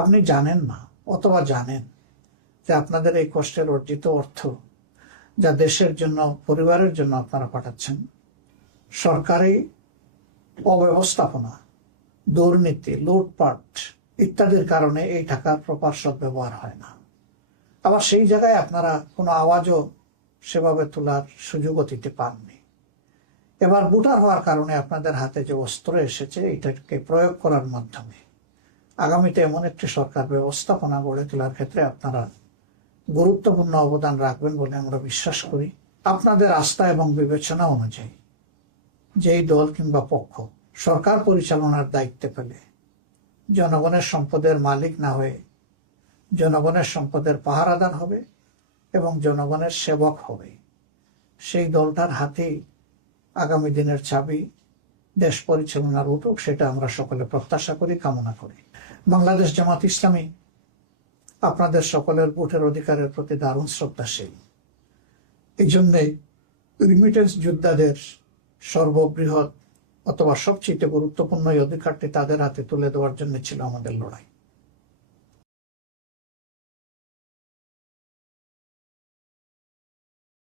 আপনি জানেন না, অথবা জানেন যে আপনাদের এই কষ্টের অর্জিত অর্থ যা দেশের জন্য, পরিবারের জন্য আপনারা পাঠাচ্ছেন। সরকারি অব্যবস্থাপনা, দুর্নীতি, লুটপাট ইত্যাদির কারণে এই টাকার প্রপার সদ্ব্যবহার হয় না। আবার সেই জায়গায় আপনারা কোনো আওয়াজও সেভাবে তোলার সুযোগও দিতে পাননি। এবার ভোটার হওয়ার কারণে আপনাদের হাতে যে অস্ত্র এসেছে, এটাকে প্রয়োগ করার মাধ্যমে আগামীতে এমন একটি সরকার ব্যবস্থাপনা গড়ে তোলার ক্ষেত্রে আপনারা গুরুত্বপূর্ণ অবদান রাখবেন বলে আমরা বিশ্বাস করি। আপনাদের আস্থা এবং বিবেচনা অনুযায়ী যেই দল কিংবা পক্ষ সরকার পরিচালনার দায়িত্বে পেলে জনগণের সম্পদের মালিক না হয়ে জনগণের সম্পদের পাহারাদার হবে এবং জনগণের সেবক হবে, সেই দলটার হাতেই আগামী দিনের চাবি দেশ পরিচালনার উঠুক সেটা আমরা সকলে প্রত্যাশা করি, কামনা করি। বাংলাদেশ জামাত ইসলামী আপনাদের সকলের ভোটের অধিকারের প্রতি দারুণ শ্রদ্ধাশীল। এই জন্যে রিমিটেন্স যোদ্ধাদের সর্ববৃহৎ অথবা সবচেয়ে গুরুত্বপূর্ণ এই অধিকারটি তাদের হাতে তুলে দেওয়ার জন্য ছিল আমাদের লড়াই।